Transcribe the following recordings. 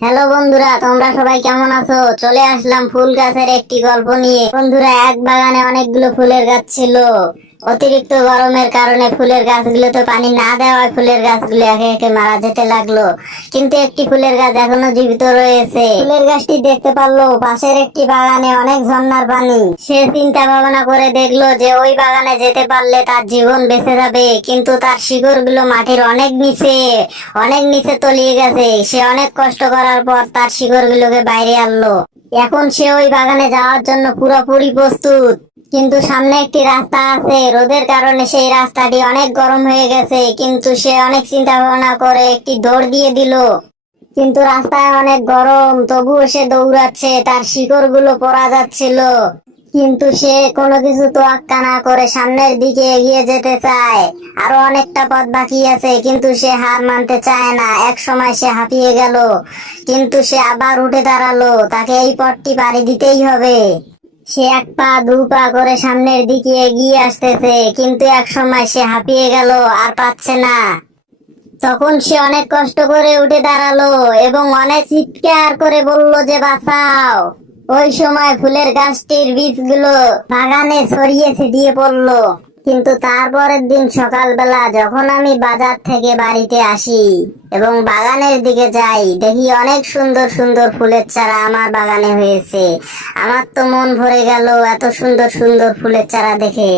Hello বন্ধুরা, তোমরা সবাই কেমন আছো? চলে আসলাম ফুল গাছের একটি গল্প নিয়ে। বন্ধুরা, এক বাগানে অনেকগুলো ফুলের গাছ ছিল। অতিরিক্ত গরমের কারণে ফুলের গাছগুলোতে পানি না দেওয়ায় ফুলের গাছগুলো একে একে মারা যেতে লাগল। কিন্তু একটি ফুলের গাছ এখনও জীবিত রয়েছে। ফুলের গাছটি দেখতে পারল, পাশের একটি বাগানে অনেক ঝর্ণার পানি। সে চিন্তা ভাবনা করে দেখল যে ওই বাগানে যেতে পারলে তার জীবন বেঁচে যাবে, কিন্তু তার শিকড়গুলো মাটির অনেক নিচে অনেক নিচে তলিয়ে গেছে। সে অনেক কষ্ট করার পর তার শিকড় গুলোকে বাইরে আনলো। এখন সে ওই বাগানে যাওয়ার জন্য পুরোপুরি প্রস্তুত। কিন্তু সামনে একটি রাস্তা আছে। রোদের কারণে সেই রাস্তাটি অনেক গরম হয়ে গেছে, কিন্তু সে অনেক চিন্তা ভাবনা করে একটি দৌড় দিয়ে দিল। কিন্তু রাস্তায় অনেক গরম, তবুও সে দৌড়াচ্ছে, তার শিকড়গুলো পড়া যাচ্ছিল। কিন্তু সে কোনো কিছু তোয়াক্কা না করে সামনের দিকে এগিয়ে যেতে চায়। আরও অনেকটা পথ বাকি আছে, কিন্তু সে হার মানতে চায় না। এক সময় সে হাঁপিয়ে গেল, কিন্তু সে আবার উঠে দাঁড়াল। তাকে এই পথটি পাড়ি দিতেই হবে। সে এক পা, দু পা করে সামনের দিকে এগিয়ে আসতেছে, কিন্তু এক সময় সে হাঁপিয়ে গেল আর পাচ্ছে না। তখন সে অনেক কষ্ট করে উঠে দাঁড়াল এবং অনেক চিৎকার করে বলল যে, বাঁচাও। ওই সময় ফুলের গাছটির বীজগুলো বাগানে ছড়িয়ে ছিটিয়ে পড়ল। কিন্তু তারপরের দিন সকালবেলা যখন আমি বাজার থেকে বাড়িতে আসি এবং বাগানের দিকে যাই, দেখি অনেক সুন্দর সুন্দর ফুলের চারা আমার বাগানে হয়েছে। আমার তো মন ভরে গেল এত সুন্দর সুন্দর ফুলের চারা দেখে।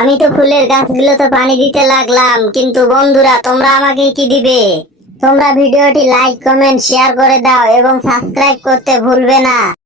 আমি তো ফুলের গাছগুলো তো পানি দিতে লাগলাম, কিন্তু বন্ধুরা, তোমরা আমাকে কি দিবে? তোমরা ভিডিওটি লাইক কমেন্ট শেয়ার করে দাও এবং সাবস্ক্রাইব করতে ভুলবে না।